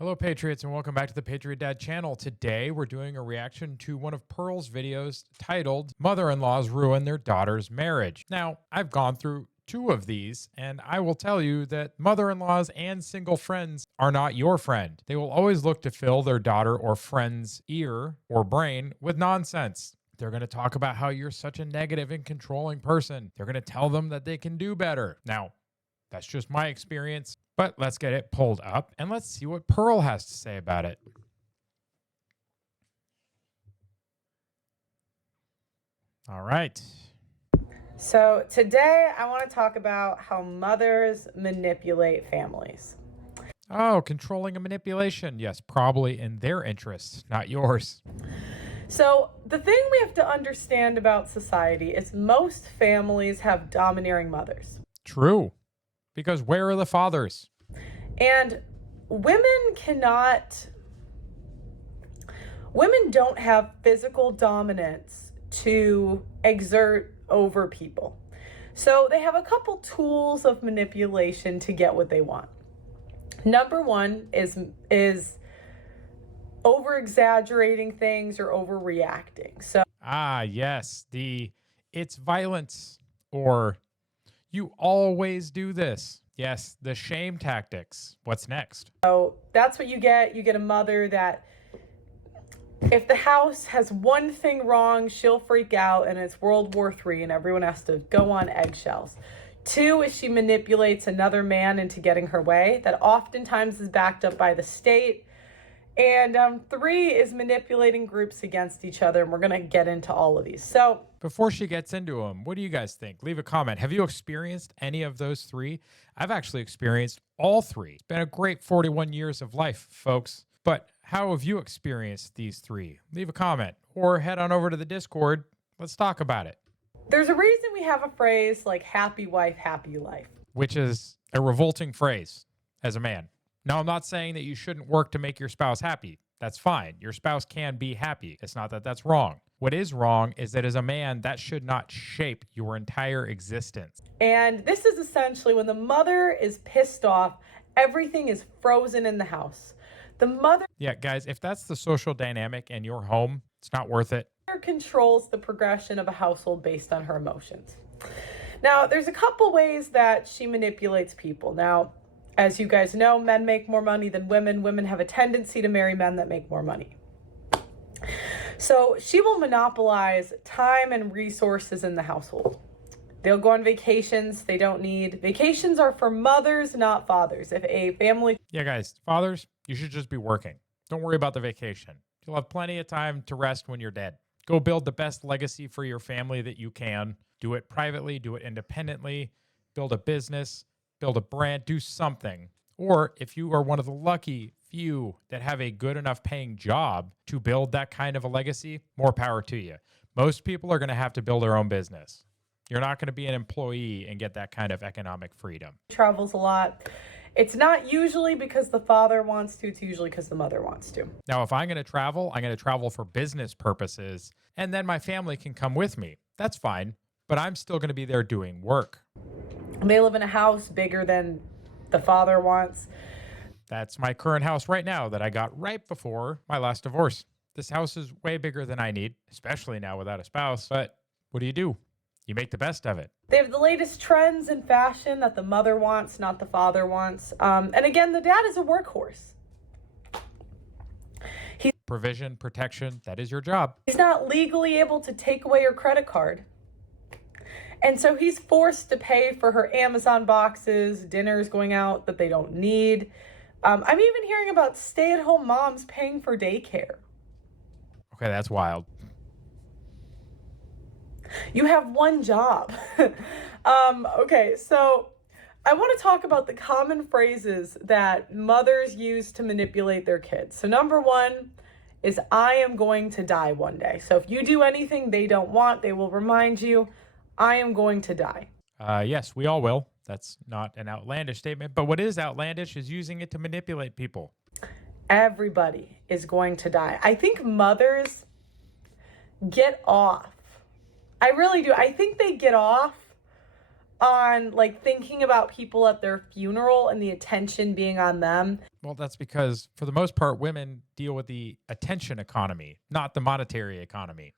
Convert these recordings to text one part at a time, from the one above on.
Hello, Patriots, and welcome back to the Patriot Dad channel. Today, we're doing a reaction to one of Pearl's videos titled, Mother-in-Laws Ruin Their Daughter's Marriage. Now, I've gone through two of these, and I will tell you that mother-in-laws and single friends are not your friend. They will always look to fill their daughter or friend's ear or brain with nonsense. They're going to talk about how you're such a negative and controlling person. They're going to tell them that they can do better. Now, that's just my experience. But let's get it pulled up and let's see what Pearl has to say about it. All right. So today I want to talk about how mothers manipulate families. Oh, controlling and manipulation. Yes, probably in their interests, not yours. So the thing we have to understand about society is most families have domineering mothers. True. Because where are the fathers? And women don't have physical dominance to exert over people. So they have a couple tools of manipulation to get what they want. Number one is over exaggerating things or overreacting. So yes, it's violence, or you always do this. Yes, the shame tactics. What's next? So that's what you get. You get a mother that if the house has one thing wrong, she'll freak out and it's World War III and everyone has to go on eggshells. Two is she manipulates another man into getting her way. That oftentimes is backed up by the state. And three is manipulating groups against each other. And we're going to get into all of these. So before she gets into them, what do you guys think? Leave a comment. Have you experienced any of those three? I've actually experienced all three. It's been a great 41 years of life, folks. But how have you experienced these three? Leave a comment or head on over to the Discord. Let's talk about it. There's a reason we have a phrase like happy wife, happy life. Which is a revolting phrase as a man. Now, I'm not saying that you shouldn't work to make your spouse happy. That's fine. Your spouse can be happy. It's not that that's wrong. What is wrong is that as a man, that should not shape your entire existence. And this is essentially when the mother is pissed off, everything is frozen in the house. The mother... Yeah, guys, if that's the social dynamic in your home, it's not worth it. Controls the progression of a household based on her emotions. Now, there's a couple ways that she manipulates people. Now, as you guys know, men make more money than women. Women have a tendency to marry men that make more money. So she will monopolize time and resources in the household. They'll go on vacations they don't need. Vacations are for mothers, not fathers. If a family... Yeah, guys, fathers, you should just be working. Don't worry about the vacation. You'll have plenty of time to rest when you're dead. Go build the best legacy for your family that you can. Do it privately, do it independently, build a business, build a brand, do something. Or if you are one of the lucky few that have a good enough paying job to build that kind of a legacy, more power to you. Most people are going to have to build their own business. You're not going to be an employee and get that kind of economic freedom. Travels a lot. It's not usually because the father wants to, it's usually because the mother wants to. Now, if I'm going to travel for business purposes, and then my family can come with me. That's fine, but I'm still going to be there doing work. They live in a house bigger than the father wants. That's my current house right now that I got right before my last divorce. This house is way bigger than I need, especially now without a spouse. But what do? You make the best of it. They have the latest trends in fashion that the mother wants, not the father wants. And again, the dad is a workhorse. Provision, protection, that is your job. He's not legally able to take away your credit card. And so he's forced to pay for her Amazon boxes, dinners going out that they don't need. I'm even hearing about stay-at-home moms paying for daycare. Okay, that's wild. You have one job. Okay, so I want to talk about the common phrases that mothers use to manipulate their kids. So number one is, I am going to die one day. So if you do anything they don't want, they will remind you, I am going to die. Yes, we all will. That's not an outlandish statement, but what is outlandish is using it to manipulate people. Everybody is going to die. I think mothers get off. I really do. I think they get off on like thinking about people at their funeral and the attention being on them. Well, that's because for the most part, women deal with the attention economy, not the monetary economy.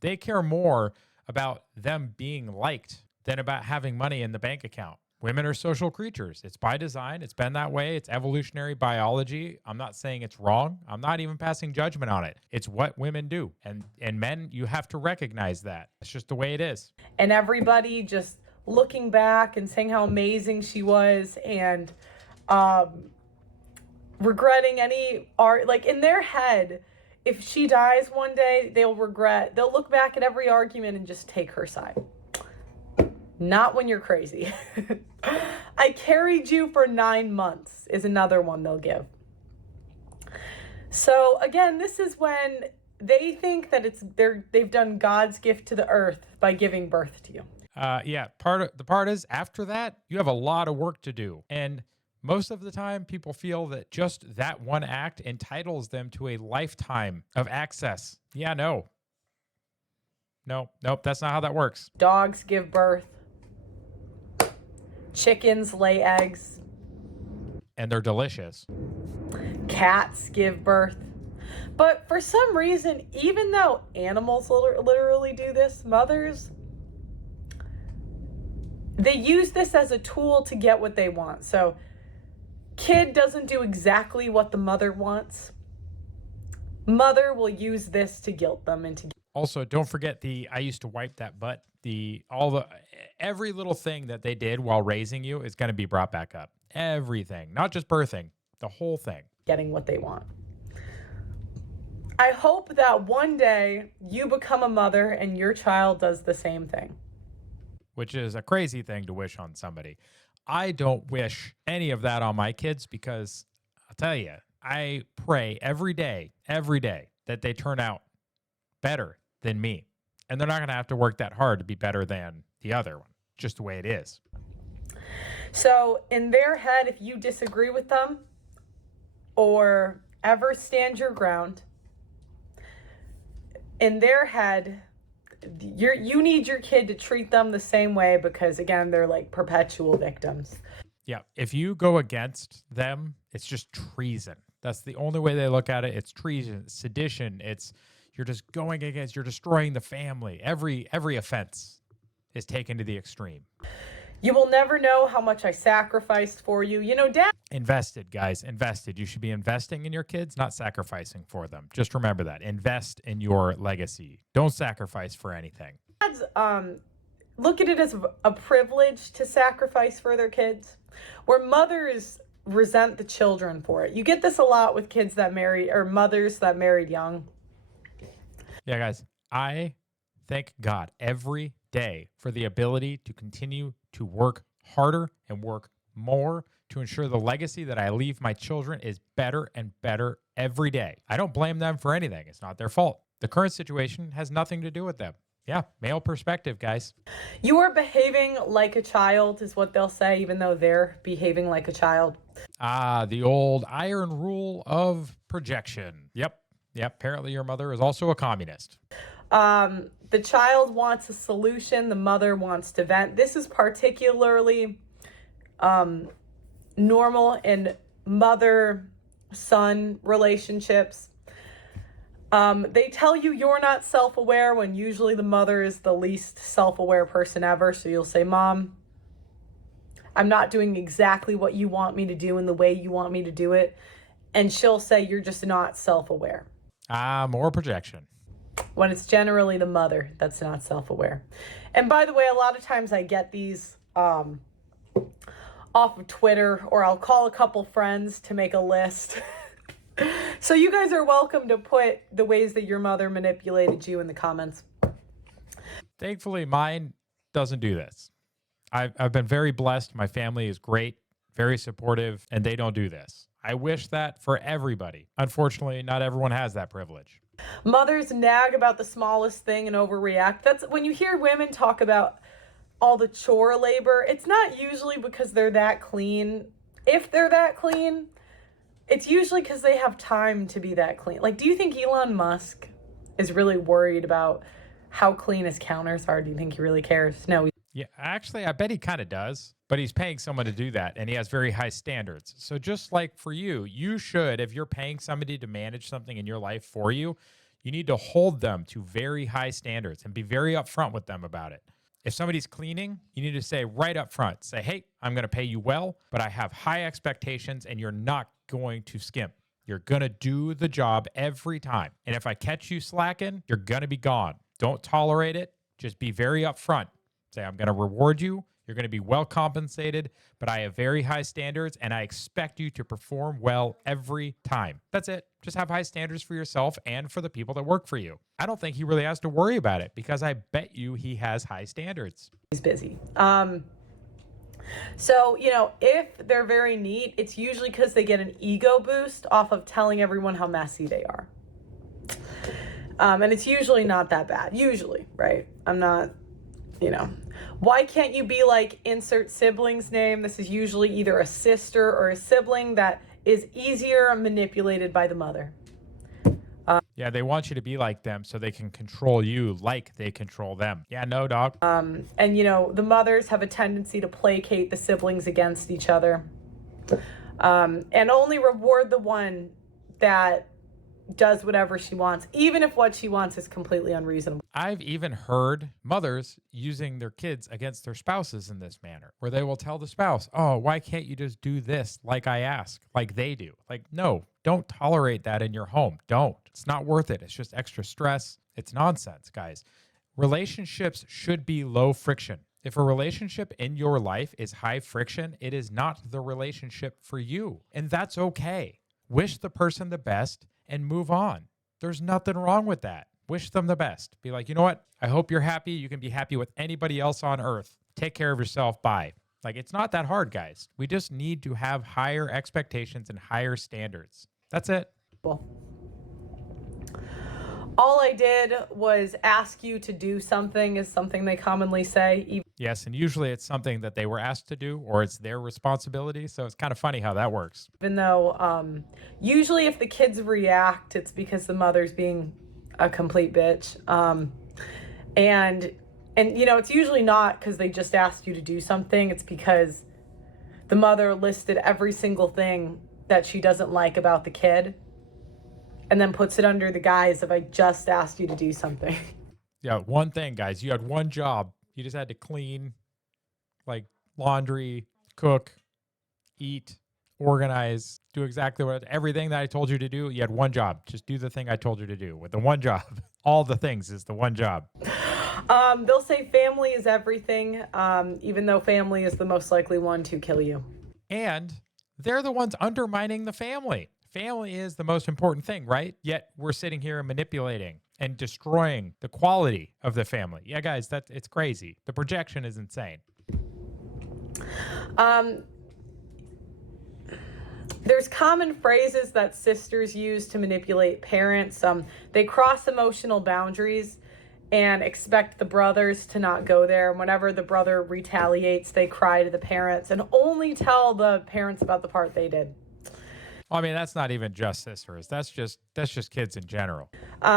They care more about them being liked than about having money in the bank account. Women are social creatures. It's by design. It's been that way. It's evolutionary biology. I'm not saying it's wrong. I'm not even passing judgment on it. It's what women do. And men, you have to recognize that. It's just the way it is. And everybody just looking back and saying how amazing she was and regretting any art. Like in their head, if she dies one day, they'll look back at every argument and just take her side. Not when you're crazy. I carried you for 9 months is another one they'll give. So again, this is when they think that they've done God's gift to the earth by giving birth to you. Yeah, the part is after that, you have a lot of work to do. And most of the time, people feel that just that one act entitles them to a lifetime of access. Yeah, nope, that's not how that works. Dogs give birth. Chickens lay eggs. And they're delicious. Cats give birth. But for some reason, even though animals literally do this, mothers, they use this as a tool to get what they want. So kid doesn't do exactly what the mother wants. Mother will use this to guilt them into. Also, don't forget I used to wipe that butt. Every little thing that they did while raising you is going to be brought back up. Everything, not just birthing, the whole thing. Getting what they want. I hope that one day you become a mother and your child does the same thing. Which is a crazy thing to wish on somebody. I don't wish any of that on my kids because I'll tell you, I pray every day that they turn out better than me. And they're not going to have to work that hard to be better than the other one. Just the way it is. So in their head, if you disagree with them or ever stand your ground, in their head, you need your kid to treat them the same way because, again, they're like perpetual victims. Yeah. If you go against them, it's just treason. That's the only way they look at it. It's treason, it's sedition. You're just going against, you're destroying the family. Every offense is taken to the extreme. You will never know how much I sacrificed for you. You know, Dad. Invested, guys, invested. You should be investing in your kids, not sacrificing for them. Just remember that. Invest in your legacy. Don't sacrifice for anything. Dads look at it as a privilege to sacrifice for their kids, where mothers resent the children for it. You get this a lot with kids that marry or mothers that married young. Yeah, guys, I thank God every day for the ability to continue to work harder and work more to ensure the legacy that I leave my children is better and better every day. I don't blame them for anything. It's not their fault. The current situation has nothing to do with them. Yeah, male perspective, guys. You are behaving like a child is what they'll say, even though they're behaving like a child. The old iron rule of projection. Yep. Apparently your mother is also a communist. The child wants a solution. The mother wants to vent. This is particularly normal in mother-son relationships. They tell you you're not self-aware when usually the mother is the least self-aware person ever. So you'll say, Mom, I'm not doing exactly what you want me to do in the way you want me to do it. And she'll say, you're just not self-aware. More projection. When it's generally the mother that's not self-aware. And by the way, a lot of times I get these off of Twitter, or I'll call a couple friends to make a list. So you guys are welcome to put the ways that your mother manipulated you in the comments. Thankfully, mine doesn't do this. I've been very blessed. My family is great, very supportive, and they don't do this. I wish that for everybody. Unfortunately, not everyone has that privilege. Mothers nag about the smallest thing and overreact. That's when you hear women talk about all the chore labor, it's not usually because they're that clean. If they're that clean, it's usually because they have time to be that clean. Like, do you think Elon Musk is really worried about how clean his counters are? Do you think he really cares? No. Yeah, actually, I bet he kind of does, but he's paying someone to do that and he has very high standards. So, just like for you, you should, if you're paying somebody to manage something in your life for you, you need to hold them to very high standards and be very upfront with them about it. If somebody's cleaning, you need to say right up front, say, hey, I'm going to pay you well, but I have high expectations and you're not going to skimp. You're going to do the job every time. And if I catch you slacking, you're going to be gone. Don't tolerate it. Just be very upfront. Say, I'm going to reward you. You're going to be well compensated, but I have very high standards and I expect you to perform well every time. That's it. Just have high standards for yourself and for the people that work for you. I don't think he really has to worry about it because I bet you he has high standards. He's busy. So, if they're very neat, it's usually because they get an ego boost off of telling everyone how messy they are. And it's usually not that bad. Usually, right? I'm not, Why can't you be like insert sibling's name? This is usually either a sister or a sibling that is easier manipulated by the mother. Yeah, they want you to be like them so they can control you like they control them. Yeah, no, dog. And, the mothers have a tendency to placate the siblings against each other. And only reward the one that does whatever she wants, even if what she wants is completely unreasonable. I've even heard mothers using their kids against their spouses in this manner, where they will tell the spouse, oh, why can't you just do this like I ask, like they do? Like, no, don't tolerate that in your home. Don't. It's not worth it. It's just extra stress. It's nonsense, guys. Relationships should be low friction. If a relationship in your life is high friction, it is not the relationship for you. And that's okay. Wish the person the best and move on. There's nothing wrong with that. Wish them the best. Be like, you know what? I hope you're happy. You can be happy with anybody else on earth. Take care of yourself. Bye. Like, it's not that hard, guys. We just need to have higher expectations and higher standards. That's it. Well, all I did was ask you to do something is something they commonly say. Yes, and usually it's something that they were asked to do or it's their responsibility. So it's kind of funny how that works. Even though usually if the kids react, it's because the mother's being a complete bitch. And it's usually not because they just asked you to do something. It's because the mother listed every single thing that she doesn't like about the kid and then puts it under the guise of, I just asked you to do something. Yeah, one thing, guys. You had one job. You just had to clean, like laundry, cook, eat, organize, do exactly everything that I told you to do. You had one job. Just do the thing I told you to do with the one job. All the things is the one job. They'll say family is everything, even though family is the most likely one to kill you. And they're the ones undermining the family. Family is the most important thing, right? Yet we're sitting here manipulating and destroying the quality of the family. Yeah, guys, it's crazy. The projection is insane. There's common phrases that sisters use to manipulate parents. They cross emotional boundaries and expect the brothers to not go there. And whenever the brother retaliates, they cry to the parents and only tell the parents about the part they did. I mean, that's not even just sisters. That's just kids in general.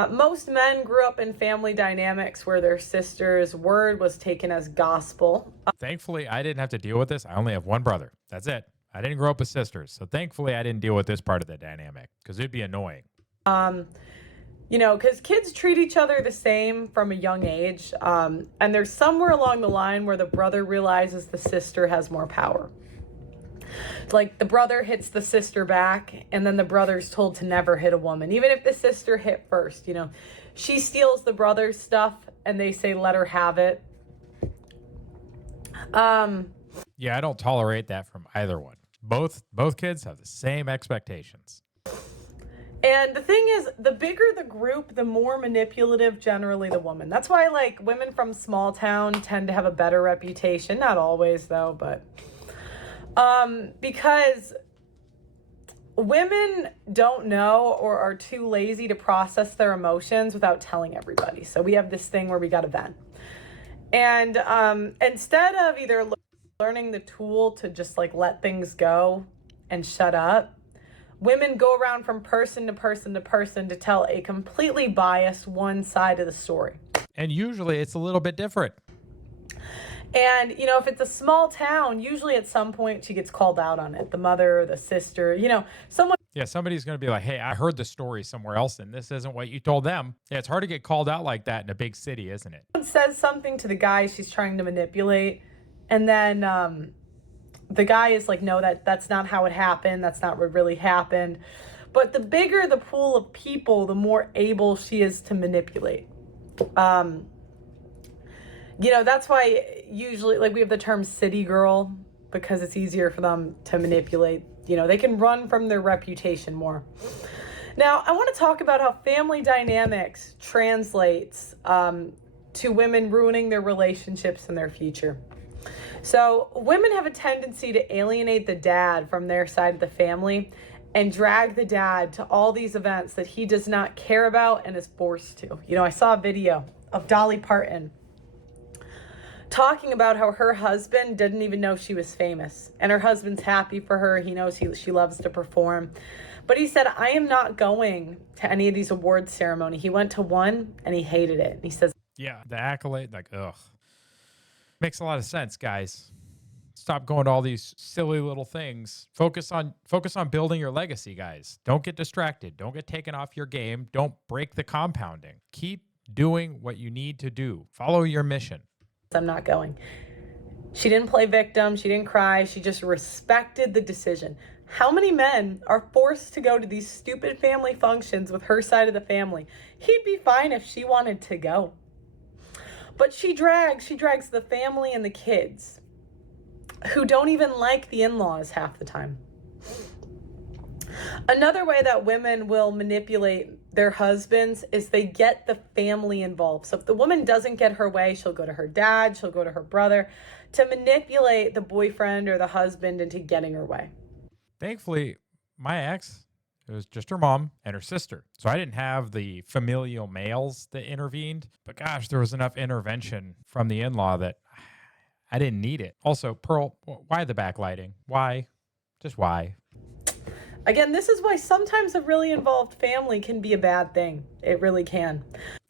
Most men grew up in family dynamics where their sister's word was taken as gospel. Thankfully, I didn't have to deal with this. I only have one brother. That's it. I didn't grow up with sisters. So thankfully, I didn't deal with this part of the dynamic because it'd be annoying. Because kids treat each other the same from a young age. And there's somewhere along the line where the brother realizes the sister has more power. Like the brother hits the sister back and then the brother's told to never hit a woman. Even if the sister hit first, she steals the brother's stuff and they say, let her have it. Yeah, I don't tolerate that from either one. Both kids have the same expectations. And the thing is, the bigger the group, the more manipulative generally the woman. That's why women from small town tend to have a better reputation. Not always though, but because women don't know or are too lazy to process their emotions without telling everybody. So we have this thing where we got to vent. And instead of either learning the tool to just let things go and shut up, women go around from person to person to person to tell a completely biased one side of the story. And usually it's a little bit different. And, if it's a small town, usually at some point she gets called out on it. The mother, the sister, someone. Yeah, somebody's going to be like, hey, I heard the story somewhere else and this isn't what you told them. Yeah, it's hard to get called out like that in a big city, isn't it? Says something to the guy she's trying to manipulate. And then the guy is like, no, that's not how it happened. That's not what really happened. But the bigger the pool of people, the more able she is to manipulate. That's why usually, like, we have the term city girl because it's easier for them to manipulate. They can run from their reputation more. Now, I want to talk about how family dynamics translates to women ruining their relationships and their future. So women have a tendency to alienate the dad from their side of the family and drag the dad to all these events that he does not care about and is forced to. I saw a video of Dolly Parton talking about how her husband didn't even know she was famous. And her husband's happy for her. He knows she loves to perform. But he said, I am not going to any of these awards ceremony. He went to one and he hated it. And he says, yeah, the accolade, like, ugh. Makes a lot of sense, guys. Stop going to all these silly little things. Focus on building your legacy, guys. Don't get distracted. Don't get taken off your game. Don't break the compounding. Keep doing what you need to do. Follow your mission. I'm not going. She didn't play victim. She didn't cry. She just respected the decision. How many men are forced to go to these stupid family functions with her side of the family? He'd be fine if she wanted to go. But she drags the family and the kids who don't even like the in-laws half the time. Another way that women will manipulate their husbands is they get the family involved. So if the woman doesn't get her way, she'll go to her dad, she'll go to her brother to manipulate the boyfriend or the husband into getting her way. Thankfully, my ex, it was just her mom and her sister. So I didn't have the familial males that intervened. But gosh, there was enough intervention from the in-law that I didn't need it. Also, Pearl, why the backlighting? Why? Just why? Again, this is why sometimes a really involved family can be a bad thing. It really can.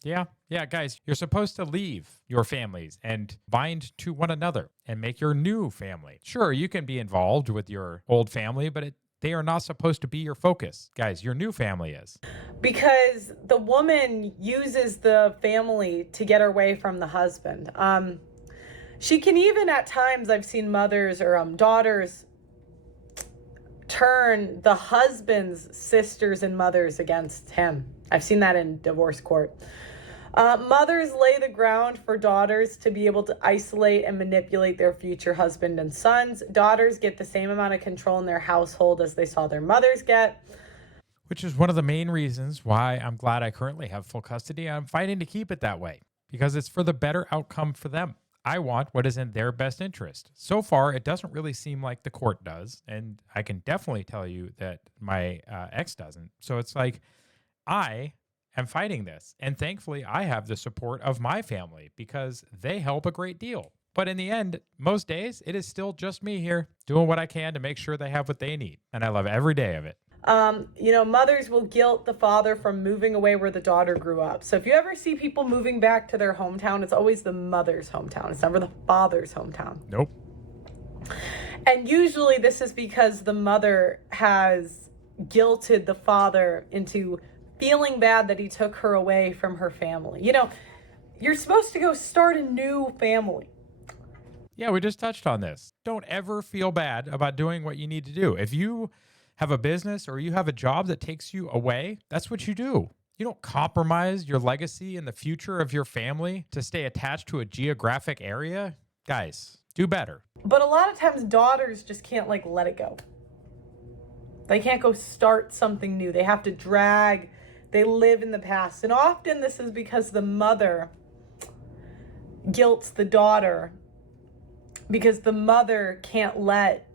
Yeah, guys, you're supposed to leave your families and bind to one another and make your new family. Sure, you can be involved with your old family, but they are not supposed to be your focus. Guys, your new family is. Because the woman uses the family to get her way from the husband. She can even at times, I've seen mothers or daughters turn the husband's sisters and mothers against him. I've seen that in divorce court. Mothers lay the ground for daughters to be able to isolate and manipulate their future husband and sons. Daughters get the same amount of control in their household as they saw their mothers get. Which is one of the main reasons why I'm glad I currently have full custody. I'm fighting to keep it that way because it's for the better outcome for them. I want what is in their best interest. So far, it doesn't really seem like the court does. And I can definitely tell you that my ex doesn't. So it's like, I am fighting this. And thankfully, I have the support of my family because they help a great deal. But in the end, most days, it is still just me here doing what I can to make sure they have what they need. And I love every day of it. Mothers will guilt the father from moving away where the daughter grew up. So if you ever see people moving back to their hometown, it's always the mother's hometown. It's never the father's hometown. Nope. And usually this is because the mother has guilted the father into feeling bad that he took her away from her family. You're supposed to go start a new family. Yeah, we just touched on this. Don't ever feel bad about doing what you need to do. If you have a business or you have a job that takes you away, that's what you do. You don't compromise your legacy and the future of your family to stay attached to a geographic area. Guys, do better. But a lot of times daughters just can't let it go. They can't go start something new. They have to they live in the past. And often this is because the mother guilts the daughter because the mother can't let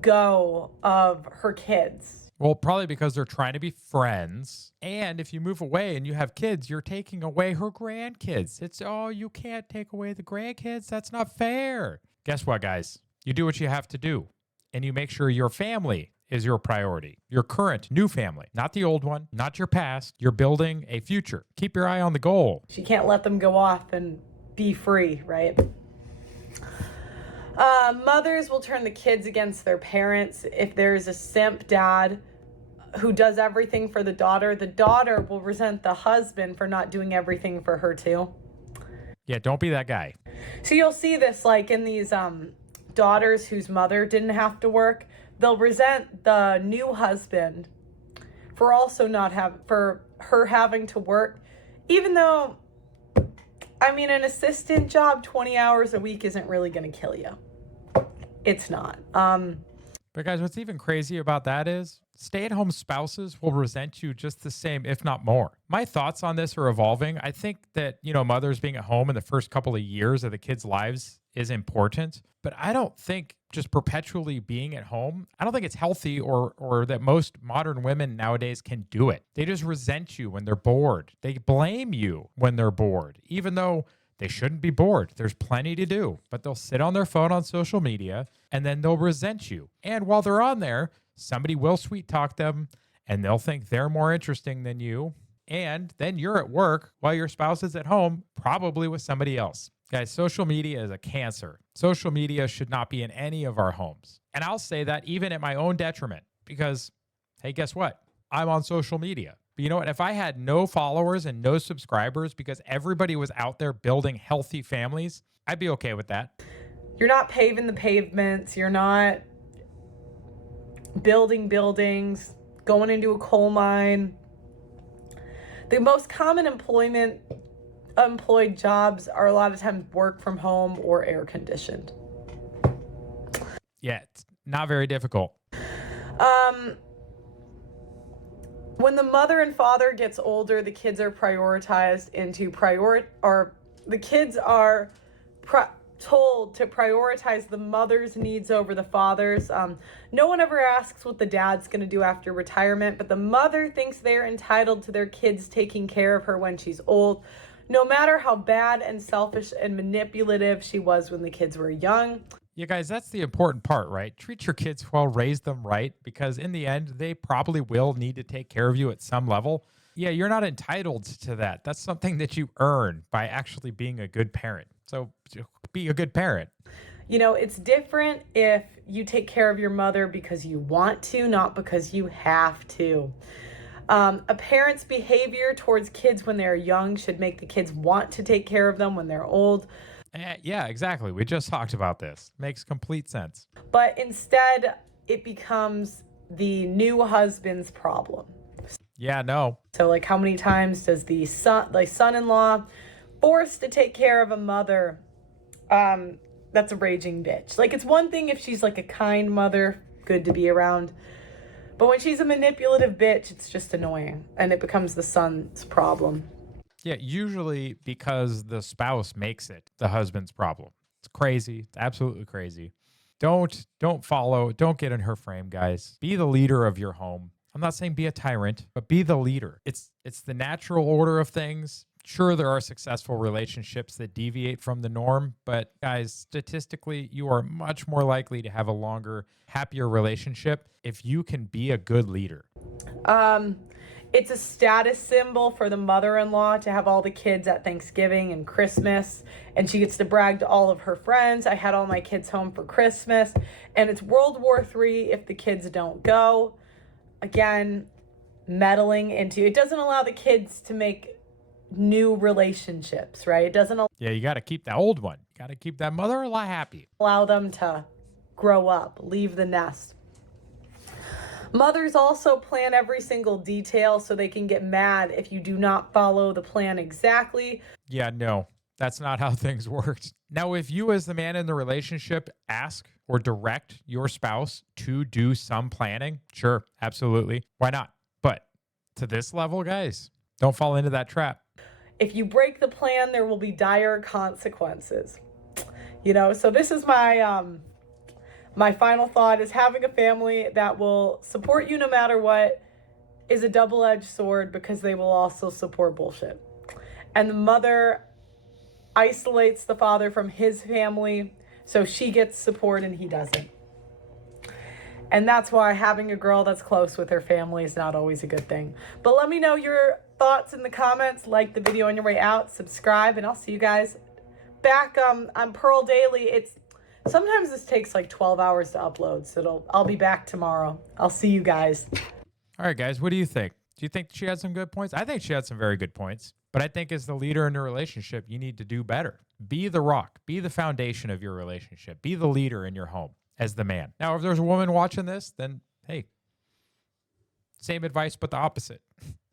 go of her kids. Well, probably because they're trying to be friends. And if you move away and you have kids, you're taking away her grandkids. You can't take away the grandkids. That's not fair. Guess what, guys? You do what you have to do. And you make sure your family is your priority. Your current new family, not the old one, not your past. You're building a future. Keep your eye on the goal. She can't let them go off and be free, right? Mothers will turn the kids against their parents. If there's a simp dad who does everything for the daughter will resent the husband for not doing everything for her too. Yeah, don't be that guy. So you'll see this like in these daughters whose mother didn't have to work. They'll resent the new husband for also for her having to work, even though, I mean, an assistant job 20 hours a week isn't really going to kill you. It's not. But guys, what's even crazier about that is stay-at-home spouses will resent you just the same, if not more. My thoughts on this are evolving. I think that, mothers being at home in the first couple of years of the kids' lives is important, but I don't think just perpetually being at home, I don't think it's healthy or that most modern women nowadays can do it. They just resent you when they're bored. They blame you when they're bored, even though they shouldn't be bored. There's plenty to do, but they'll sit on their phone on social media and then they'll resent you. And while they're on there, somebody will sweet talk them and they'll think they're more interesting than you. And then you're at work while your spouse is at home, probably with somebody else. Guys, social media is a cancer. Social media should not be in any of our homes. And I'll say that even at my own detriment because, hey, guess what? I'm on social media. But you know what? If I had no followers and no subscribers because everybody was out there building healthy families, I'd be okay with that. You're not paving the pavements. You're not building buildings, going into a coal mine. The most common employed jobs are a lot of times work from home or air conditioned. Yeah, it's not very difficult. When the mother and father gets older, the kids are prioritized the kids are told to prioritize the mother's needs over the father's. No one ever asks what the dad's going to do after retirement, but the mother thinks they're entitled to their kids taking care of her when she's old, no matter how bad and selfish and manipulative she was when the kids were young. You guys, that's the important part, right? Treat your kids well, raise them right, because in the end, they probably will need to take care of you at some level. Yeah, you're not entitled to that. That's something that you earn by actually being a good parent. So be a good parent. It's different if you take care of your mother because you want to, not because you have to. A parent's behavior towards kids when they're young should make the kids want to take care of them when they're old. Yeah, exactly. We just talked about this. Makes complete sense. But instead, it becomes the new husband's problem. Yeah, no. So, like, how many times does the son-in-law forced to take care of a mother? That's a raging bitch. Like, it's one thing if she's like a kind mother, good to be around. But when she's a manipulative bitch, it's just annoying. And it becomes the son's problem. Yeah, usually because the spouse makes it the husband's problem. It's crazy. It's absolutely crazy. Don't get in her frame, guys. Be the leader of your home. I'm not saying be a tyrant, but be the leader. It's the natural order of things. Sure, there are successful relationships that deviate from the norm, but guys, statistically, you are much more likely to have a longer, happier relationship if you can be a good leader. It's a status symbol for the mother-in-law to have all the kids at Thanksgiving and Christmas, and she gets to brag to all of her friends, I had all my kids home for Christmas, and it's World War III if the kids don't go. Again, meddling into it doesn't allow the kids to make new relationships, right? It doesn't Yeah, you got to keep that old one. You got to keep that mother-in-law happy. Allow them to grow up, leave the nest. Mothers also plan every single detail so they can get mad if you do not follow the plan exactly. Yeah, no, that's not how things work. Now, if you as the man in the relationship ask or direct your spouse to do some planning, sure, absolutely. Why not? But to this level, guys, don't fall into that trap. If you break the plan, there will be dire consequences. So this is my final thought is having a family that will support you no matter what is a double-edged sword because they will also support bullshit. And the mother isolates the father from his family, so she gets support and he doesn't. And that's why having a girl that's close with her family is not always a good thing. But let me know your thoughts in the comments. Like the video on your way out, subscribe, and I'll see you guys back on Pearl Daily. Sometimes this takes like 12 hours to upload, so I'll be back tomorrow. I'll see you guys. All right, guys, what do you think? Do you think she had some good points? I think she had some very good points. But I think as the leader in a relationship, you need to do better. Be the rock. Be the foundation of your relationship. Be the leader in your home as the man. Now, if there's a woman watching this, then hey, same advice, but the opposite.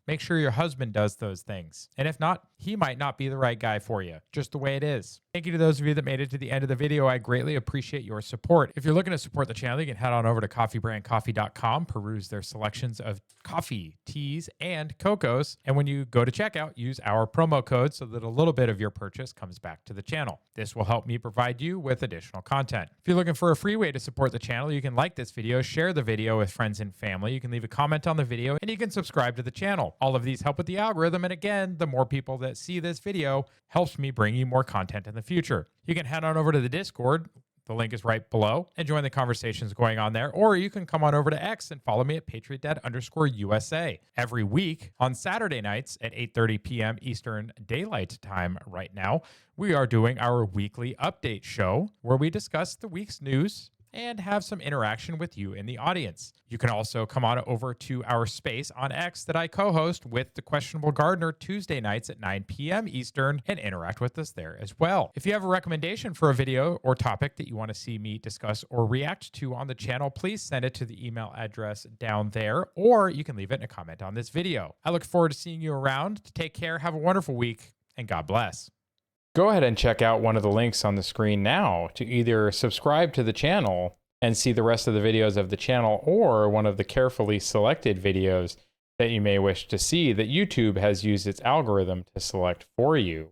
Make sure your husband does those things. And if not, he might not be the right guy for you, just the way it is. Thank you to those of you that made it to the end of the video. I greatly appreciate your support. If you're looking to support the channel, you can head on over to coffeebrandcoffee.com, peruse their selections of coffee, teas, and cocos. And when you go to checkout, use our promo code so that a little bit of your purchase comes back to the channel. This will help me provide you with additional content. If you're looking for a free way to support the channel, you can like this video, share the video with friends and family. You can leave a comment on the video, and you can subscribe to the channel. All of these help with the algorithm. And again, the more people that see this video helps me bring you more content in the future. You can head on over to the Discord. The link is right below, and join the conversations going on there. Or you can come on over to X and follow me at PatriotDad_USA. Every week on Saturday nights at 8:30 p.m. Eastern Daylight Time right now, we are doing our weekly update show where we discuss the week's news and have some interaction with you in the audience. You can also come on over to our space on X that I co-host with the Questionable Gardener Tuesday nights at 9 p.m. Eastern and interact with us there as well. If you have a recommendation for a video or topic that you want to see me discuss or react to on the channel, please send it to the email address down there, or you can leave it in a comment on this video. I look forward to seeing you around. Take care, have a wonderful week, and God bless. Go ahead and check out one of the links on the screen now to either subscribe to the channel and see the rest of the videos of the channel, or one of the carefully selected videos that you may wish to see that YouTube has used its algorithm to select for you.